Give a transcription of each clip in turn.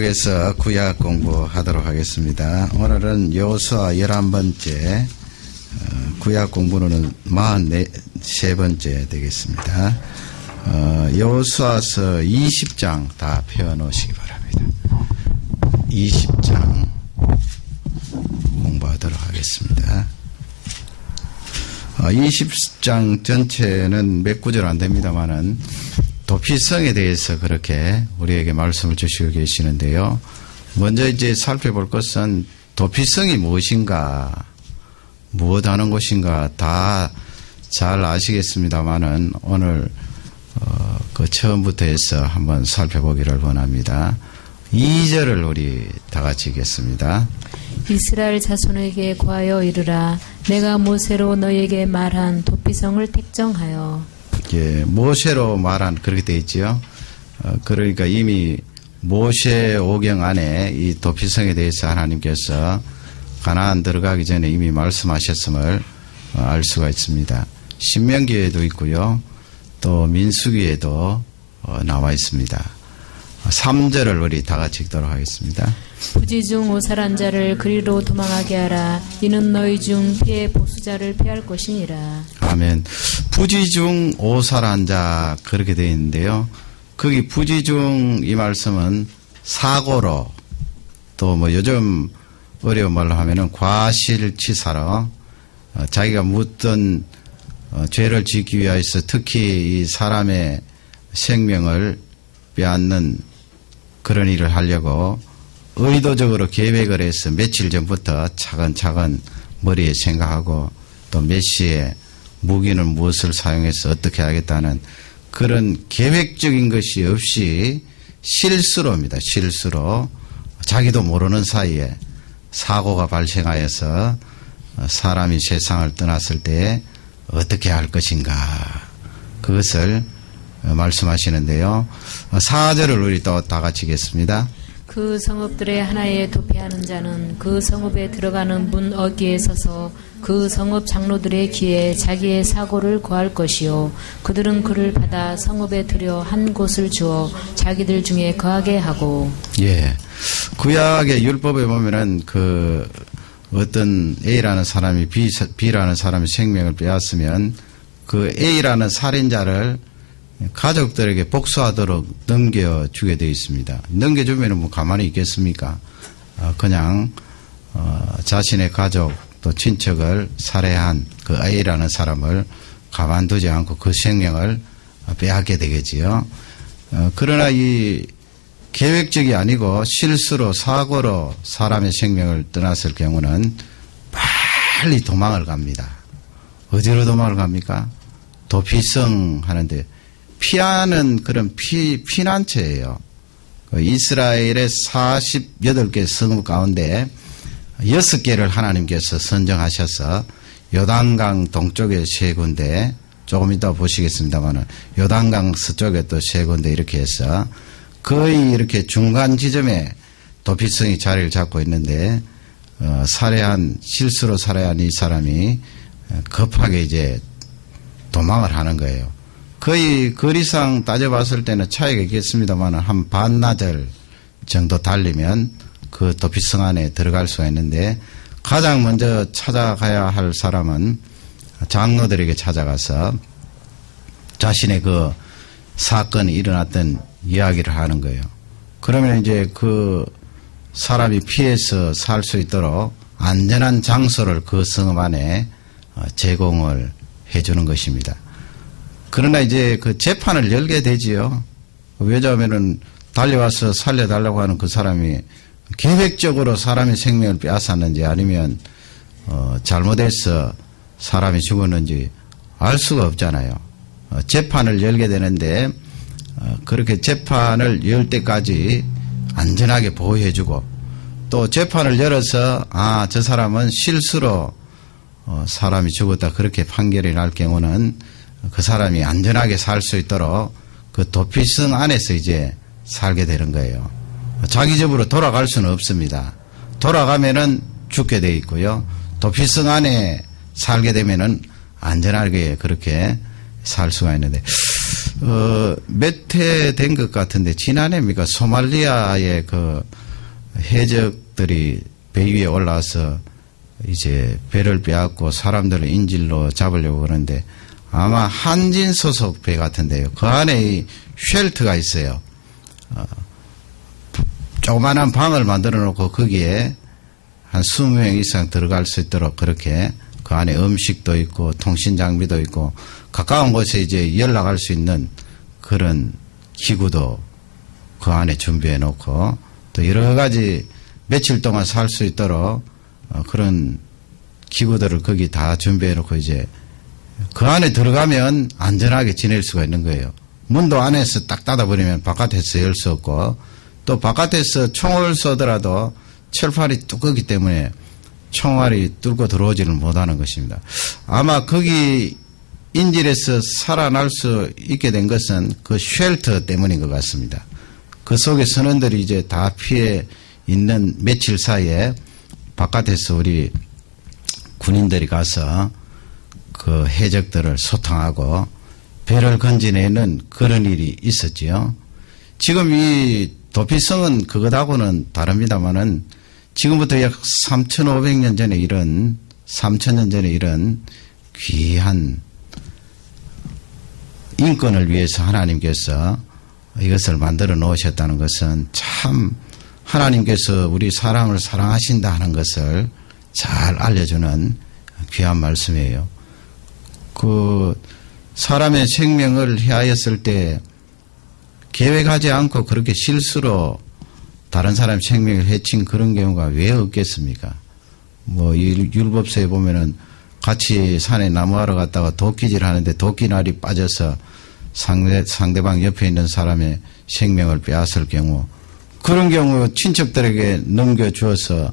에서 구약 공부하도록 하겠습니다. 오늘은 여호수아 11번째, 구약 공부는 43번째 되겠습니다. 여호수아서 20장 다 펴놓으시기 바랍니다. 20장 공부하도록 하겠습니다. 20장 전체는 몇 구절 안 됩니다만은 도피성에 대해서 그렇게 우리에게 말씀을 주시고 계시는데요. 먼저 이제 살펴볼 것은 도피성이 무엇인가, 무엇 하는 것인가 다 잘 아시겠습니다만은 오늘 그 처음부터 해서 한번 살펴보기를 원합니다. 2절을 우리 다 같이 읽겠습니다. 이스라엘 자손에게 구하여 이르라. 내가 모세로 너에게 말한 도피성을 택정하여. 예, 모세로 말한 그렇게 되어 있지요. 그러니까 이미 모세 오경 안에 이 도피성에 대해서 하나님께서 가나안 들어가기 전에 이미 말씀하셨음을 알 수가 있습니다. 신명기에도 있고요. 또 민수기에도 나와 있습니다. 3절을 우리 다 같이 읽도록 하겠습니다. 부지 중 오살한 자를 그리로 도망하게 하라. 이는 너희 중 피해 보수자를 피할 것이니라. 아멘. 부지 중 오살한 자 그렇게 되어 있는데요. 거기 부지 중 이 말씀은 사고로 또 뭐 요즘 어려운 말로 하면은 과실치사로 자기가 묻던 죄를 짓기 위해서 특히 이 사람의 생명을 빼앗는 그런 일을 하려고 의도적으로 계획을 해서 며칠 전부터 차근차근 머리에 생각하고 또 몇 시에 무기는 무엇을 사용해서 어떻게 하겠다는 그런 계획적인 것이 없이 실수로입니다. 실수로 자기도 모르는 사이에 사고가 발생하여서 사람이 세상을 떠났을 때 어떻게 할 것인가 그것을 말씀하시는데요. 4절을 우리 또 다 같이 읽겠습니다. 그 성읍들의 하나에 도피하는 자는 그 성읍에 들어가는 문 어귀에 서서 그 성읍 장로들의 귀에 자기의 사고를 고할 것이요 그들은 그를 받아 성읍에 들여 한 곳을 주어 자기들 중에 거하게 하고. 예, 구약의 율법에 보면은 그 어떤 A라는 사람이 B라는 사람의 생명을 빼앗으면 그 A라는 살인자를 가족들에게 복수하도록 넘겨주게 되어 있습니다. 넘겨주면 뭐 가만히 있겠습니까? 그냥 자신의 가족 또 친척을 살해한 그 A라는 사람을 가만두지 않고 그 생명을 빼앗게 되겠지요. 그러나 이 계획적이 아니고 실수로 사고로 사람의 생명을 떠났을 경우는 빨리 도망을 갑니다. 어디로 도망을 갑니까? 도피성 하는데 피하는 그런 피난처예요. 이스라엘의 48개 성읍 가운데 6개를 하나님께서 선정하셔서 요단강 동쪽에 3군데, 조금 이따 보시겠습니다만 요단강 서쪽에 또 3군데 이렇게 해서 거의 이렇게 중간 지점에 도피성이 자리를 잡고 있는데 실수로 살해한 이 사람이 급하게 이제 도망을 하는 거예요. 거의 거리상 따져봤을 때는 차이가 있겠습니다만 한 반나절 정도 달리면 그 도피성 안에 들어갈 수가 있는데 가장 먼저 찾아가야 할 사람은 장로들에게 찾아가서 자신의 그 사건이 일어났던 이야기를 하는 거예요. 그러면 이제 그 사람이 피해서 살 수 있도록 안전한 장소를 그 성읍 안에 제공을 해주는 것입니다. 그러나 이제 그 재판을 열게 되지요. 왜냐하면은 달려와서 살려달라고 하는 그 사람이 계획적으로 사람의 생명을 빼앗았는지 아니면 잘못해서 사람이 죽었는지 알 수가 없잖아요. 재판을 열게 되는데 그렇게 재판을 열 때까지 안전하게 보호해주고 또 재판을 열어서 저 사람은 실수로 사람이 죽었다 그렇게 판결이 날 경우는 그 사람이 안전하게 살 수 있도록 그 도피성 안에서 이제 살게 되는 거예요. 자기 집으로 돌아갈 수는 없습니다. 돌아가면은 죽게 돼 있고요. 도피성 안에 살게 되면은 안전하게 그렇게 살 수가 있는데 몇 해 된 것 같은데, 지난해입니까? 소말리아의 그 해적들이 배 위에 올라와서 이제 배를 빼앗고 사람들을 인질로 잡으려고 그러는데, 아마 한진 소속 배 같은데요. 그 안에 이 쉘터가 있어요. 조그마한 방을 만들어 놓고 거기에 한 20명 이상 들어갈 수 있도록 그렇게 그 안에 음식도 있고 통신 장비도 있고 가까운 곳에 이제 연락할 수 있는 그런 기구도 그 안에 준비해 놓고 또 여러 가지 며칠 동안 살 수 있도록 그런 기구들을 거기 다 준비해 놓고 이제 그 안에 들어가면 안전하게 지낼 수가 있는 거예요. 문도 안에서 딱 닫아버리면 바깥에서 열 수 없고 또 바깥에서 총을 쏘더라도 철판이 두껍기 때문에 총알이 뚫고 들어오지를 못하는 것입니다. 아마 거기 인질에서 살아날 수 있게 된 것은 그 쉘터 때문인 것 같습니다. 그 속에 선원들이 이제 다 피해 있는 며칠 사이에 바깥에서 우리 군인들이 가서 그 해적들을 소탕하고 배를 건지내는 그런 일이 있었지요. 지금 이 도피성은 그것하고는 다릅니다만은 지금부터 약 3,500년 전에 이런 3,000년 전에 이런 귀한 인권을 위해서 하나님께서 이것을 만들어 놓으셨다는 것은 참 하나님께서 우리 사람을 사랑하신다 하는 것을 잘 알려주는 귀한 말씀이에요. 그 사람의 생명을 해하였을 때 계획하지 않고 그렇게 실수로 다른 사람 생명을 해친 그런 경우가 왜 없겠습니까? 뭐 율법서에 보면은 같이 산에 나무하러 갔다가 도끼질 하는데 도끼날이 빠져서 상대방 옆에 있는 사람의 생명을 빼앗을 경우, 그런 경우 친척들에게 넘겨주어서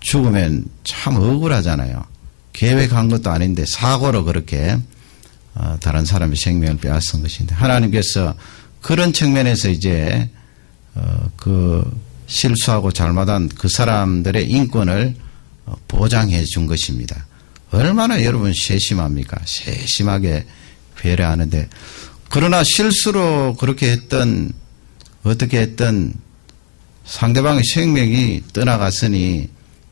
죽으면 참 억울하잖아요. 계획한 것도 아닌데 사고로 그렇게 다른 사람의 생명을 빼앗은 것인데, 하나님께서 그런 측면에서 이제 그 실수하고 잘못한 그 사람들의 인권을 보장해 준 것입니다. 얼마나 여러분 세심합니까? 세심하게 배려하는데, 그러나 실수로 그렇게 했던, 어떻게 했던 상대방의 생명이 떠나갔으니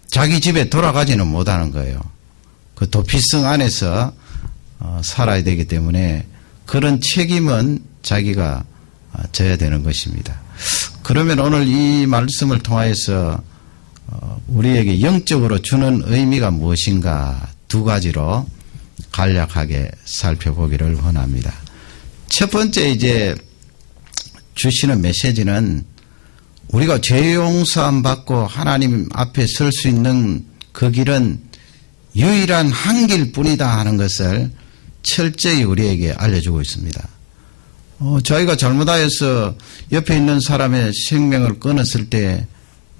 자기 집에 돌아가지는 못하는 거예요. 그 도피성 안에서 살아야 되기 때문에 그런 책임은 자기가 져야 되는 것입니다. 그러면 오늘 이 말씀을 통하여서 우리에게 영적으로 주는 의미가 무엇인가 두 가지로 간략하게 살펴보기를 원합니다. 첫 번째 이제 주시는 메시지는 우리가 죄 용서함 받고 하나님 앞에 설 수 있는 그 길은 유일한 한 길뿐이다 하는 것을 철저히 우리에게 알려주고 있습니다. 저희가 잘못하여서 옆에 있는 사람의 생명을 끊었을 때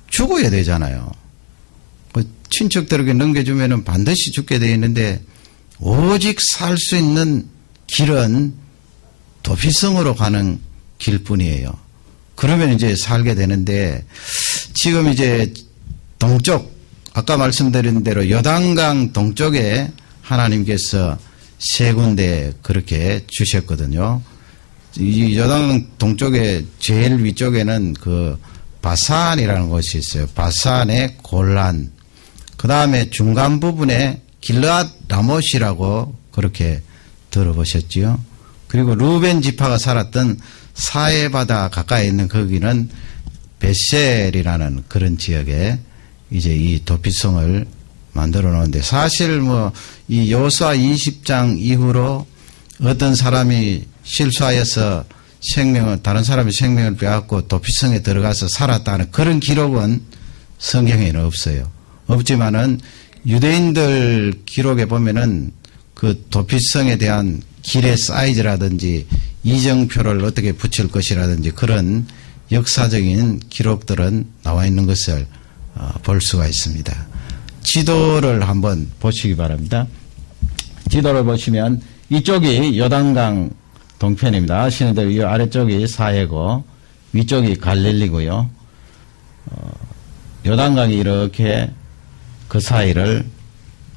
죽어야 되잖아요. 친척들에게 넘겨주면 반드시 죽게 되어 있는데 오직 살 수 있는 길은 도피성으로 가는 길뿐이에요. 그러면 이제 살게 되는데, 지금 이제 동쪽, 아까 말씀드린 대로 요단강 동쪽에 하나님께서 세 군데 그렇게 주셨거든요. 이 요단강 동쪽에 제일 위쪽에는 그 바산이라는 곳이 있어요. 바산의 골란. 그 다음에 중간 부분에 길르앗 라못이라고 그렇게 들어보셨지요. 그리고 루벤 지파가 살았던 사해바다 가까이 있는 거기는 베셀이라는 그런 지역에 이제 이 도피성을 만들어 놓은데, 사실 뭐 이 여호수아 20장 이후로 어떤 사람이 실수하여서 다른 사람의 생명을 빼앗고 도피성에 들어가서 살았다는 그런 기록은 성경에는 없어요. 없지만은 유대인들 기록에 보면은 그 도피성에 대한 길의 사이즈라든지 이정표를 어떻게 붙일 것이라든지 그런 역사적인 기록들은 나와 있는 것을 볼 수가 있습니다. 지도를 한번 보시기 바랍니다. 지도를 보시면 이쪽이 요단강 동편입니다. 아시는 대로 이 아래쪽이 사해고 위쪽이 갈릴리고요. 요단강이 이렇게 그 사이를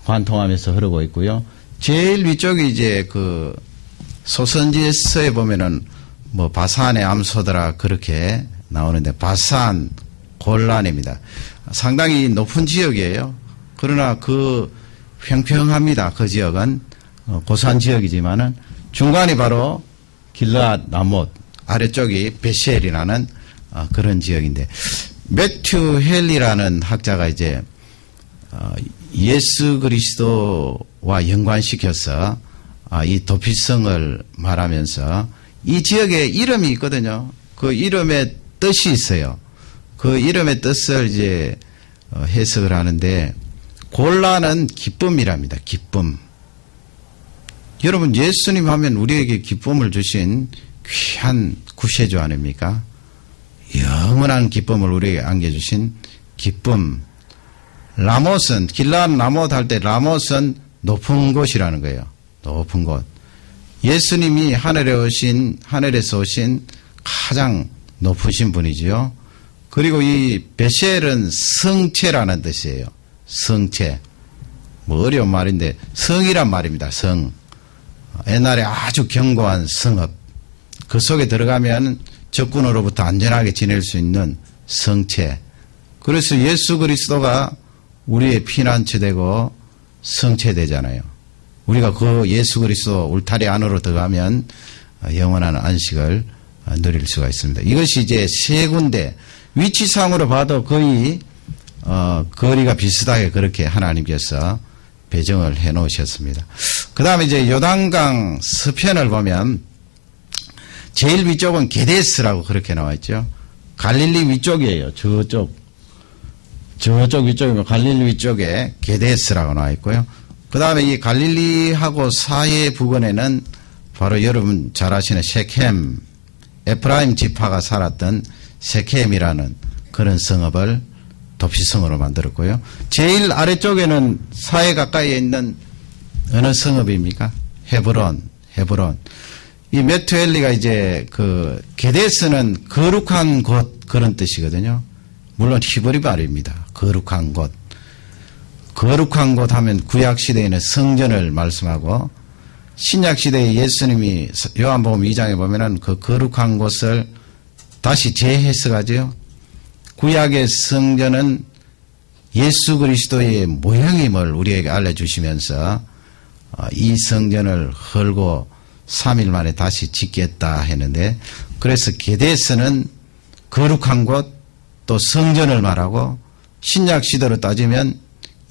관통하면서 흐르고 있고요. 제일 위쪽이 이제 그 소선지서에 보면은 뭐 바산의 암소더라 그렇게 나오는데 바산 골란입니다. 상당히 높은 지역이에요. 그러나 그 평평합니다. 그 지역은 고산 지역이지만은 중간이 바로 길르앗 라못, 아래쪽이 베셀이라는 그런 지역인데, 매튜 헬리라는 학자가 이제 예수 그리스도와 연관시켜서 이 도피성을 말하면서 이 지역에 이름이 있거든요. 그 이름의 뜻이 있어요. 그 이름의 뜻을 이제 해석을 하는데, 골라는 기쁨이랍니다. 기쁨. 여러분, 예수님 하면 우리에게 기쁨을 주신 귀한 구세주 아닙니까? 영원한 기쁨을 우리에게 안겨주신 기쁨. 라못은, 길르앗 라못 할 때 라못은 높은 곳이라는 거예요. 높은 곳. 예수님이 하늘에서 오신 가장 높으신 분이지요. 그리고 이 베셀은 성체라는 뜻이에요. 성체. 뭐 어려운 말인데 성이란 말입니다. 성. 옛날에 아주 견고한 성읍. 그 속에 들어가면 적군으로부터 안전하게 지낼 수 있는 성체. 그래서 예수 그리스도가 우리의 피난처 되고 성체 되잖아요. 우리가 그 예수 그리스도 울타리 안으로 들어가면 영원한 안식을 누릴 수가 있습니다. 이것이 이제 세 군데, 위치상으로 봐도 거의 거리가 비슷하게 그렇게 하나님께서 배정을 해 놓으셨습니다. 그 다음에 이제 요단강 서편을 보면 제일 위쪽은 게데스라고 그렇게 나와 있죠. 갈릴리 위쪽이에요. 저쪽 위쪽이면 갈릴리 위쪽에 게데스라고 나와 있고요. 그 다음에 이 갈릴리하고 사해 부근에는 바로 여러분 잘 아시는 셰켐, 에프라임 지파가 살았던 셰켐이라는 그런 성읍을 도피성으로 만들었고요. 제일 아래쪽에는 사해 가까이에 있는 어느 성읍입니까? 헤브론. 이 메투엘리가 이제 그 게데스는 거룩한 곳 그런 뜻이거든요. 물론 히브리 말입니다. 거룩한 곳. 거룩한 곳 하면 구약 시대에는 성전을 말씀하고, 신약 시대에 예수님이 요한복음 2장에 보면은 그 거룩한 곳을 다시 재해석하죠. 구약의 성전은 예수 그리스도의 모형임을 우리에게 알려주시면서 이 성전을 헐고 3일 만에 다시 짓겠다 했는데, 그래서 게데스는 거룩한 곳 또 성전을 말하고, 신약 시대로 따지면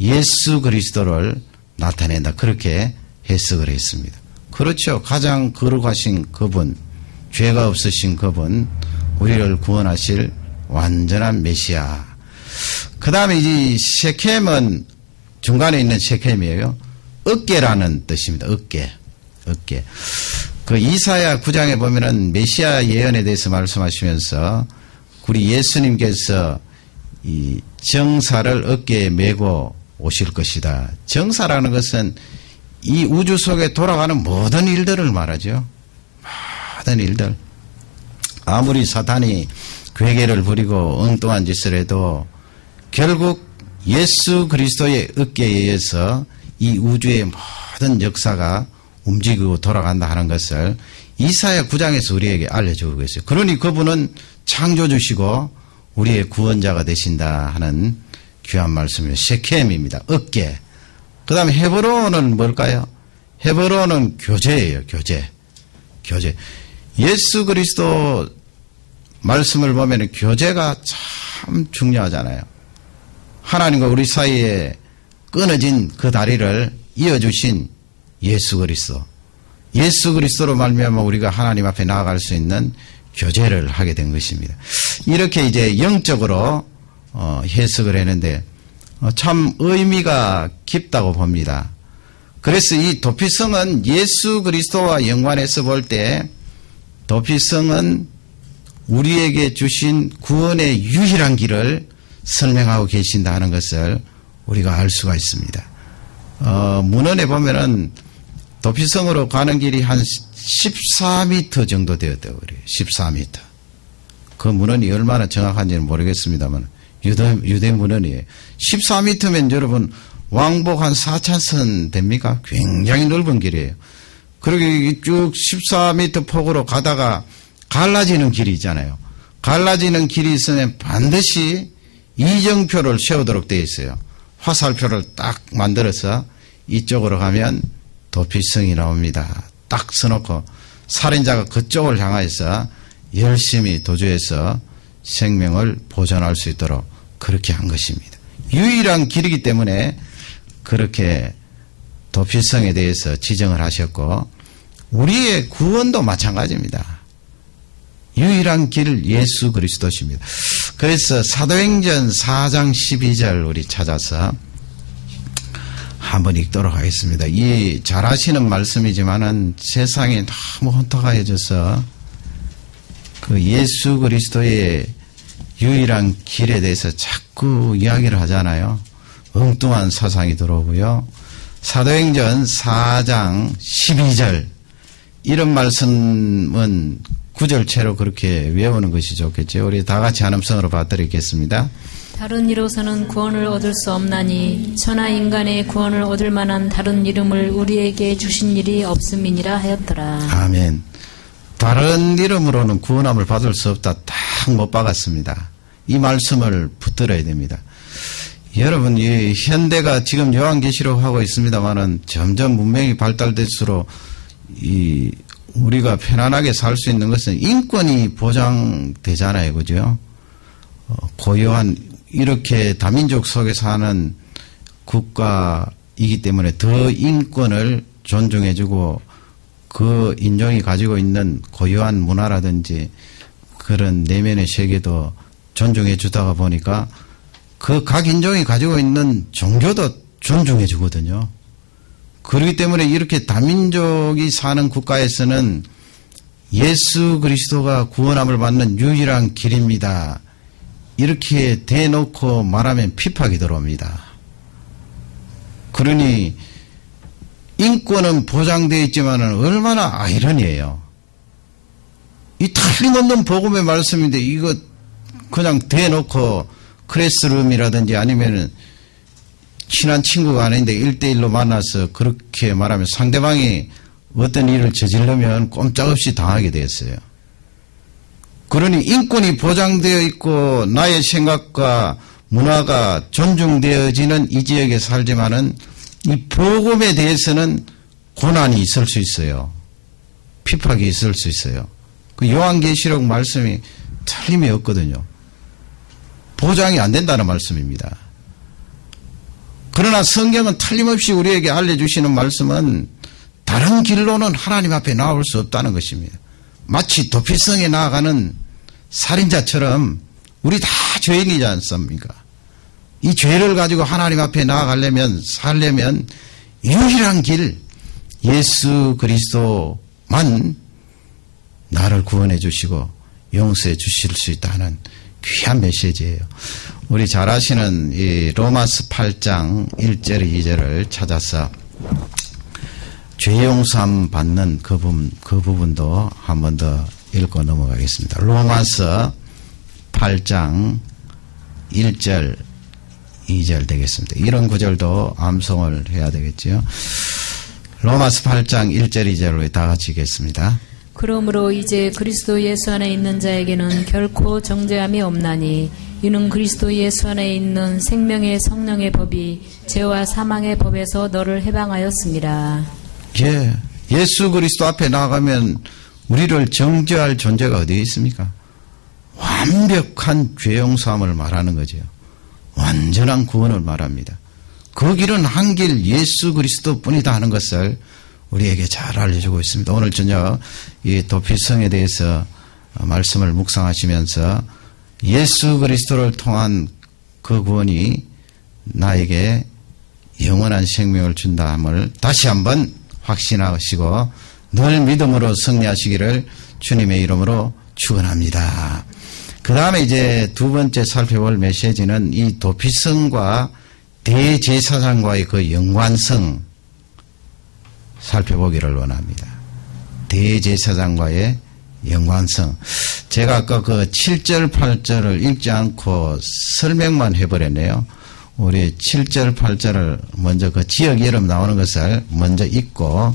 예수 그리스도를 나타낸다. 그렇게 해석을 했습니다. 그렇죠. 가장 거룩하신 그분, 죄가 없으신 그분, 우리를 구원하실 완전한 메시아. 그 다음에 이 셰켐은 중간에 있는 셰켐이에요. 어깨라는 뜻입니다. 어깨. 그 이사야 9장에 보면은 메시아 예언에 대해서 말씀하시면서 우리 예수님께서 이 정사를 어깨에 메고 오실 것이다. 정사라는 것은 이 우주 속에 돌아가는 모든 일들을 말하죠. 모든 일들. 아무리 사탄이 괴계를 부리고 엉뚱한 짓을 해도 결국 예수 그리스도의 어깨에 의해서 이 우주의 모든 역사가 움직이고 돌아간다 하는 것을 이사야 9장에서 우리에게 알려주고 있어요. 그러니 그분은 창조주시고 우리의 구원자가 되신다 하는 귀한 말씀이에요. 셰켐입니다. 어깨. 그 다음에 헤브론은 뭘까요? 헤브론은 교제예요. 교제. 예수 그리스도 말씀을 보면 교제가 참 중요하잖아요. 하나님과 우리 사이에 끊어진 그 다리를 이어주신 예수 그리스도. 예수 그리스도로 말미암아 우리가 하나님 앞에 나아갈 수 있는 교제를 하게 된 것입니다. 이렇게 이제 영적으로 해석을 했는데 참 의미가 깊다고 봅니다. 그래서 이 도피성은 예수 그리스도와 연관해서 볼 때 도피성은 우리에게 주신 구원의 유일한 길을 설명하고 계신다 하는 것을 우리가 알 수가 있습니다. 문헌에 보면은 도피성으로 가는 길이 한 14m 정도 되었다고 그래요. 14m. 그 문헌이 얼마나 정확한지는 모르겠습니다만 유대 문헌이에요. 14m면 여러분 왕복 한 4차선 됩니까? 굉장히 넓은 길이에요. 그러게 쭉 14m 폭으로 가다가 갈라지는 길이 있잖아요. 갈라지는 길이 있으면 반드시 이정표를 세우도록 되어 있어요. 화살표를 딱 만들어서 이쪽으로 가면 도피성이 나옵니다. 딱 써놓고 살인자가 그쪽을 향하여서 열심히 도주해서 생명을 보존할 수 있도록 그렇게 한 것입니다. 유일한 길이기 때문에 그렇게 도피성에 대해서 지정을 하셨고 우리의 구원도 마찬가지입니다. 유일한 길 예수 그리스도십니다. 그래서 사도행전 4장 12절 우리 찾아서 한번 읽도록 하겠습니다. 이 잘 아시는 말씀이지만은 세상이 너무 혼탁해져서 그 예수 그리스도의 유일한 길에 대해서 자꾸 이야기를 하잖아요. 엉뚱한 사상이 들어오고요. 사도행전 4장 12절 이런 말씀은 구절체로 그렇게 외우는 것이 좋겠죠. 우리 다 같이 한음성으로 받드리겠습니다. 다른 이로서는 구원을 얻을 수 없나니 천하 인간의 구원을 얻을 만한 다른 이름을 우리에게 주신 일이 없음이니라 하였더라. 아멘. 다른 이름으로는 구원함을 받을 수 없다. 딱 못 박았습니다. 이 말씀을 붙들어야 됩니다. 여러분, 이 현대가 지금 요한계시록 하고 있습니다만은 점점 문명이 발달될수록 우리가 편안하게 살 수 있는 것은 인권이 보장되잖아요. 그죠? 고요한 이렇게 다민족 속에 사는 국가이기 때문에 더 인권을 존중해주고 그 인종이 가지고 있는 고유한 문화라든지 그런 내면의 세계도 존중해 주다가 보니까 그 각 인종이 가지고 있는 종교도 존중해 주거든요. 그렇기 때문에 이렇게 다민족이 사는 국가에서는 예수 그리스도가 구원함을 받는 유일한 길입니다. 이렇게 대놓고 말하면 핍박이 들어옵니다. 그러니 인권은 보장되어 있지만 얼마나 아이러니해요. 이 틀림없는 복음의 말씀인데 이거 그냥 대놓고 클래스룸이라든지 아니면 친한 친구가 아닌데 1대1로 만나서 그렇게 말하면 상대방이 어떤 일을 저지르면 꼼짝없이 당하게 되었어요. 그러니 인권이 보장되어 있고 나의 생각과 문화가 존중되어지는 이 지역에 살지만은 이 복음에 대해서는 고난이 있을 수 있어요. 핍박이 있을 수 있어요. 그 요한계시록 말씀이 틀림이 없거든요. 보장이 안 된다는 말씀입니다. 그러나 성경은 틀림없이 우리에게 알려주시는 말씀은 다른 길로는 하나님 앞에 나올 수 없다는 것입니다. 마치 도피성에 나아가는 살인자처럼 우리 다 죄인이지 않습니까? 이 죄를 가지고 하나님 앞에 나아가려면 살려면 유일한 길 예수 그리스도만 나를 구원해 주시고 용서해 주실 수 있다는 귀한 메시지예요. 우리 잘 아시는 이 로마서 8장 1절 2절을 찾아서 죄 용서함 받는 그 부분도 한 번 더 읽고 넘어가겠습니다. 로마서 8장 1절 2절 되겠습니다. 이런 구절도 암송을 해야 되겠죠. 로마서 8장 1절 2절로 다 같이 읽겠습니다. 그러므로 이제 그리스도 예수 안에 있는 자에게는 결코 정죄함이 없나니 이는 그리스도 예수 안에 있는 생명의 성령의 법이 죄와 사망의 법에서 너를 해방하였습니다. 예, 예수 그리스도 앞에 나가면 우리를 정죄할 존재가 어디에 있습니까? 완벽한 죄 용서함을 말하는 거죠. 완전한 구원을 말합니다. 그 길은 한 길 예수 그리스도뿐이다 하는 것을 우리에게 잘 알려주고 있습니다. 오늘 저녁 이 도피성에 대해서 말씀을 묵상하시면서 예수 그리스도를 통한 그 구원이 나에게 영원한 생명을 준다 함을 다시 한번 확신하시고 늘 믿음으로 승리하시기를 주님의 이름으로 축원합니다. 그 다음에 이제 두 번째 살펴볼 메시지는 이 도피성과 대제사장과의 그 연관성 살펴보기를 원합니다. 대제사장과의 연관성. 제가 아까 그 7절, 8절을 읽지 않고 설명만 해버렸네요. 우리 7절, 8절을 먼저 그 지역 이름 나오는 것을 먼저 읽고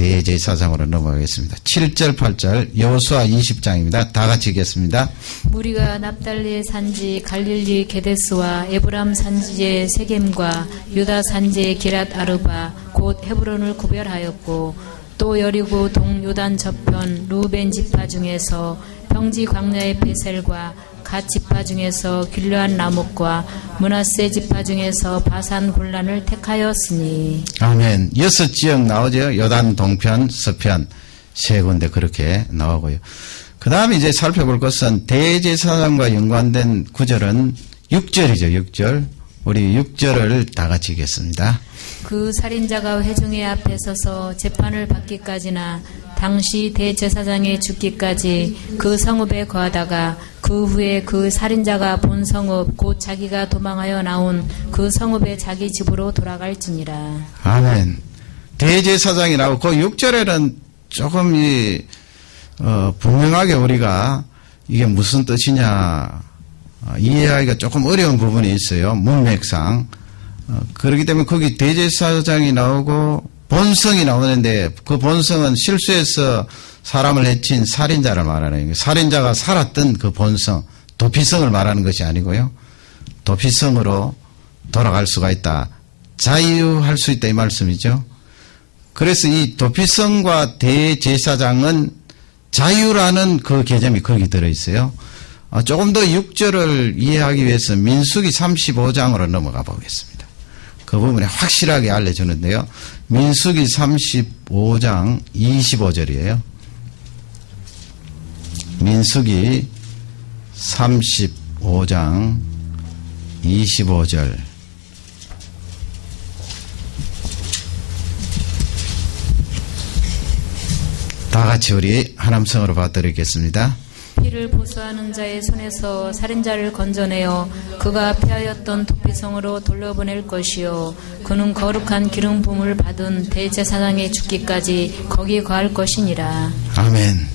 대제사장으로 넘어가겠습니다. 7절 8절 여호수아 20장입니다. 다 같이 읽겠습니다. 무리가 납달리의 산지 갈릴리 게데스와 에브람 산지의 세겜과 유다 산지의 기랏 아르바 곧 헤브론을 구별하였고 또 여리고 동요단 저편 루벤 지파 중에서 평지 광야의 베셀과 갓 지파 중에서 길르한 라목과 므낫세 지파 중에서 바산 굴란을 택하였으니. 아멘. 6지역 나오죠. 요단 동편, 서편 세 군데 그렇게 나오고요. 그 다음에 이제 살펴볼 것은 대제사장과 연관된 구절은 6절이죠. 6절. 우리 6절을 다 같이 읽겠습니다. 그 살인자가 회중의 앞에 서서 재판을 받기까지나 당시 대제사장의 죽기까지 그 성읍에 거하다가 그 후에 그 살인자가 본 성읍 곧 자기가 도망하여 나온 그 성읍에 자기 집으로 돌아갈지니라. 아멘. 대제사장이 나오고 그 6절에는 조금 분명하게 우리가 이게 무슨 뜻이냐 이해하기가 조금 어려운 부분이 있어요. 문맥상. 그렇기 때문에 거기 대제사장이 나오고 본성이 나오는데 그 본성은 실수해서 사람을 해친 살인자를 말하는 거예요. 살인자가 살았던 그 본성, 도피성을 말하는 것이 아니고요. 도피성으로 돌아갈 수가 있다. 자유할 수 있다 이 말씀이죠. 그래서 이 도피성과 대제사장은 자유라는 그 개념이 거기 들어있어요. 조금 더 6절을 이해하기 위해서 민수기 35장으로 넘어가 보겠습니다. 그 부분에 확실하게 알려주는데요. 민수기 35장 25절이에요. 민수기 35장 25절. 다 같이 우리 하남성으로 받들겠습니다. 피를 보수하는 자의 손에서 살인자를 건져내어 그가 피하였던 도피성으로 돌려보낼 것이요 그는 거룩한 기름 부음을 받은 대제사장의 죽기까지 거기 거할 것이니라. 아멘.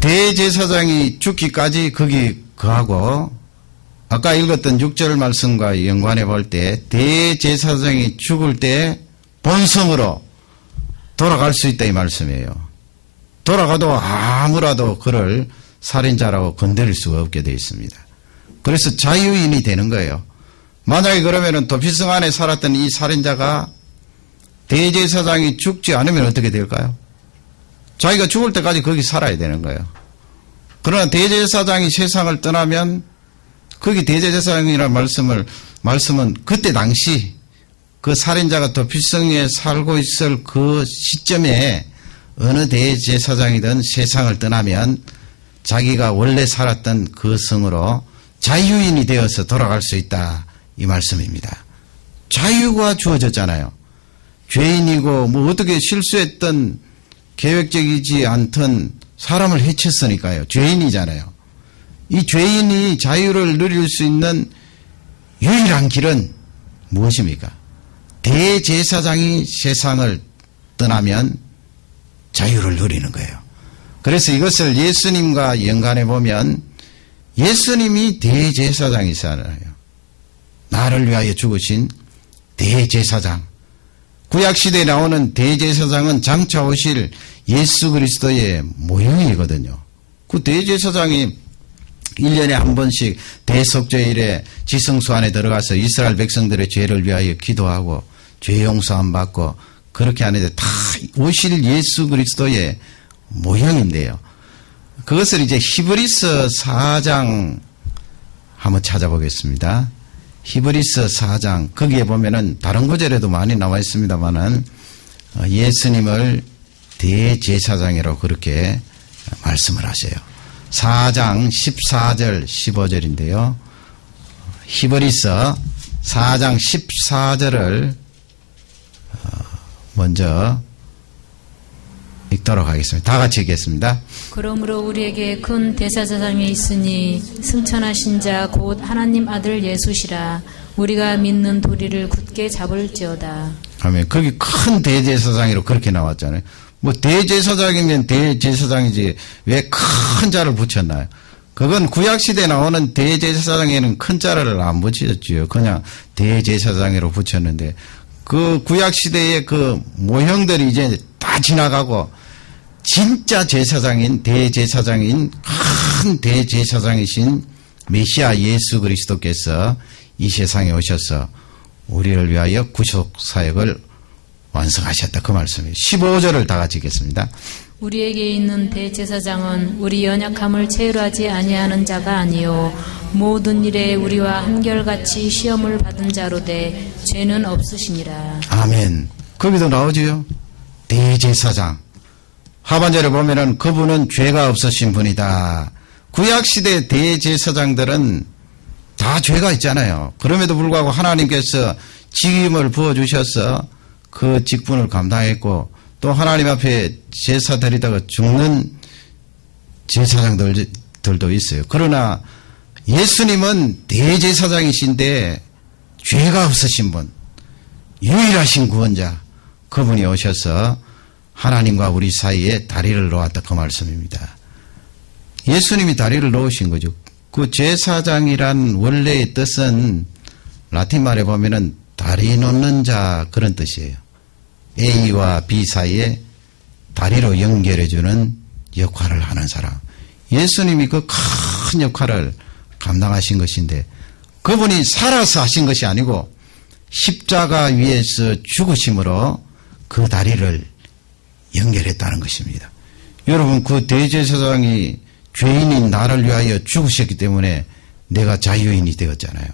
대제사장이 죽기까지 거기 거하고 아까 읽었던 6절 말씀과 연관해 볼 때 대제사장이 죽을 때 본성으로 돌아갈 수 있다 이 말씀이에요. 돌아가도 아무라도 그를 살인자라고 건드릴 수가 없게 되어 있습니다. 그래서 자유인이 되는 거예요. 만약에 그러면은 도피성 안에 살았던 이 살인자가 대제사장이 죽지 않으면 어떻게 될까요? 자기가 죽을 때까지 거기 살아야 되는 거예요. 그러나 대제사장이 세상을 떠나면 거기 대제사장이라는 말씀은 그때 당시 그 살인자가 도피성에 살고 있을 그 시점에 어느 대제사장이든 세상을 떠나면 자기가 원래 살았던 그 성으로 자유인이 되어서 돌아갈 수 있다 이 말씀입니다. 자유가 주어졌잖아요. 죄인이고 뭐 어떻게 실수했던 계획적이지 않던 사람을 해쳤으니까요. 죄인이잖아요. 이 죄인이 자유를 누릴 수 있는 유일한 길은 무엇입니까? 대제사장이 세상을 떠나면 자유를 누리는 거예요. 그래서 이것을 예수님과 연관해 보면 예수님이 대제사장이시잖아요. 나를 위하여 죽으신 대제사장. 구약시대에 나오는 대제사장은 장차 오실 예수 그리스도의 모형이거든요. 그 대제사장이 1년에 한 번씩 대속죄일에 지성소 안에 들어가서 이스라엘 백성들의 죄를 위하여 기도하고 죄 용서함 받고 그렇게 하는데 다 오실 예수 그리스도의 모형인데요. 그것을 이제 히브리서 4장 한번 찾아보겠습니다. 히브리서 4장 거기에 보면은 다른 구절에도 많이 나와 있습니다만은 예수님을 대제사장이라고 그렇게 말씀을 하세요. 4장 14절 15절인데요. 히브리서 4장 14절을 먼저 읽도록 하겠습니다. 다 같이 읽겠습니다. 그러므로 우리에게 큰 대제사장이 있으니 승천하신 자 곧 하나님 아들 예수시라. 우리가 믿는 도리를 굳게 잡을지어다. 아멘. 거기 큰 대제사장이로 그렇게 나왔잖아요. 뭐 대제사장이면 대제사장이지 왜 큰 자를 붙였나요? 그건 구약시대에 나오는 대제사장에는 큰 자를 안 붙였지요. 그냥 대제사장으로 붙였는데 그 구약시대의 그 모형들이 이제 다 지나가고 진짜 제사장인 대제사장인 큰 대제사장이신 메시아 예수 그리스도께서 이 세상에 오셔서 우리를 위하여 구속 사역을 완성하셨다. 그 말씀이에요. 15절을 다 같이 읽겠습니다. 우리에게 있는 대제사장은 우리 연약함을 체휼하지 아니하는 자가 아니요 모든 일에 우리와 한결같이 시험을 받은 자로되 죄는 없으시니라. 아멘. 거기도 나오지요. 대제사장. 하반절에 보면은 그분은 죄가 없으신 분이다. 구약시대 대제사장들은 다 죄가 있잖아요. 그럼에도 불구하고 하나님께서 직임을 부어주셔서 그 직분을 감당했고 또 하나님 앞에 제사 드리다가 죽는 제사장들도 있어요. 그러나 예수님은 대제사장이신데 죄가 없으신 분, 유일하신 구원자, 그분이 오셔서 하나님과 우리 사이에 다리를 놓았다. 그 말씀입니다. 예수님이 다리를 놓으신 거죠. 그 제사장이란 원래의 뜻은 라틴 말에 보면은 다리 놓는 자 그런 뜻이에요. A와 B 사이에 다리로 연결해주는 역할을 하는 사람. 예수님이 그 큰 역할을 감당하신 것인데 그분이 살아서 하신 것이 아니고 십자가 위에서 죽으심으로 그 다리를 연결했다는 것입니다. 여러분 그 대제사장이 죄인인 나를 위하여 죽으셨기 때문에 내가 자유인이 되었잖아요.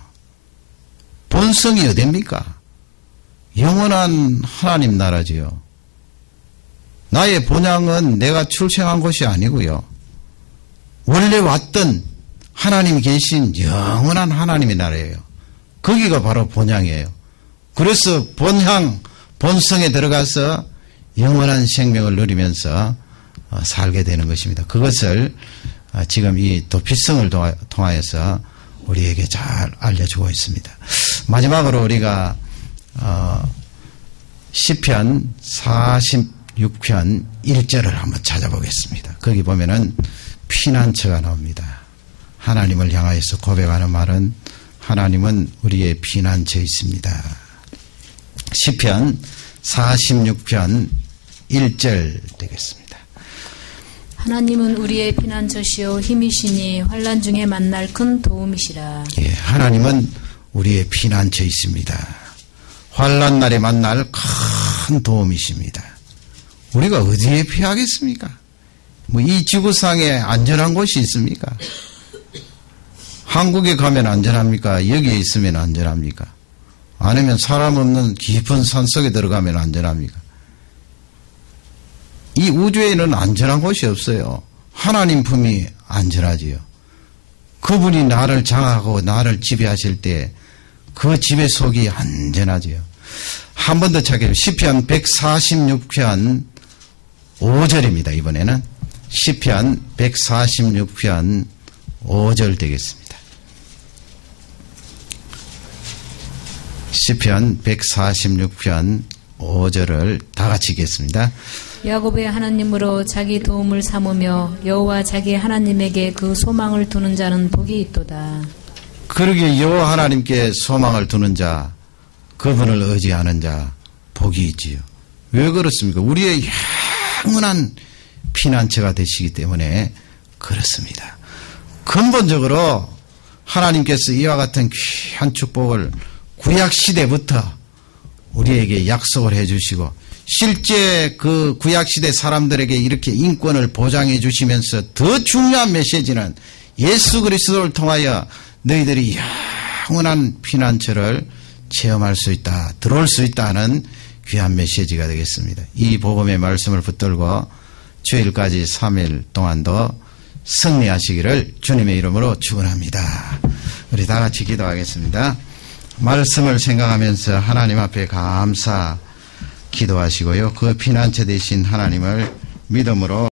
본성이 어딥니까? 영원한 하나님 나라지요. 나의 본향은 내가 출생한 곳이 아니고요. 원래 왔던 하나님이 계신 영원한 하나님의 나라예요. 거기가 바로 본향이에요. 그래서 본향, 본성에 들어가서 영원한 생명을 누리면서 살게 되는 것입니다. 그것을 지금 이 도피성을 통하여서 우리에게 잘 알려주고 있습니다. 마지막으로 우리가 시편 46편 1절을 한번 찾아보겠습니다. 거기 보면은 피난처가 나옵니다. 하나님을 향하여서 고백하는 말은 하나님은 우리의 피난처에 있습니다. 시편 46편 1절 되겠습니다. 하나님은 우리의 피난처시요 힘이시니 환난 중에 만날 큰 도움이시라. 예, 하나님은 우리의 피난처에 있습니다. 환난 날에 만날 큰 도움이십니다. 우리가 어디에 피하겠습니까? 뭐 이 지구상에 안전한 곳이 있습니까? 한국에 가면 안전합니까? 여기에 있으면 안전합니까? 아니면 사람 없는 깊은 산속에 들어가면 안전합니까? 이 우주에는 안전한 곳이 없어요. 하나님 품이 안전하지요. 그분이 나를 장하고 나를 지배하실 때 그 지배 속이 안전하지요. 한 번 더 찾게요. 시편 146편 5절입니다. 이번에는 시편 146편 5절 되겠습니다. 시편 146편 5절을 다 같이 읽겠습니다. 야곱의 하나님으로 자기 도움을 삼으며 여호와 자기 하나님에게 그 소망을 두는 자는 복이 있도다. 그러기에 여호와 하나님께 소망을 두는 자, 그분을 의지하는 자 복이 있지요. 왜 그렇습니까? 우리의 영원한 피난처가 되시기 때문에 그렇습니다. 근본적으로 하나님께서 이와 같은 귀한 축복을 구약시대부터 우리에게 약속을 해주시고 실제 그 구약시대 사람들에게 이렇게 인권을 보장해 주시면서 더 중요한 메시지는 예수 그리스도를 통하여 너희들이 영원한 피난처를 체험할 수 있다, 들어올 수 있다는 귀한 메시지가 되겠습니다. 이 복음의 말씀을 붙들고 주일까지 3일 동안도 승리하시기를 주님의 이름으로 축원합니다. 우리 다 같이 기도하겠습니다. 말씀을 생각하면서 하나님 앞에 감사 기도하시고요. 그 피난처 되신 하나님을 믿음으로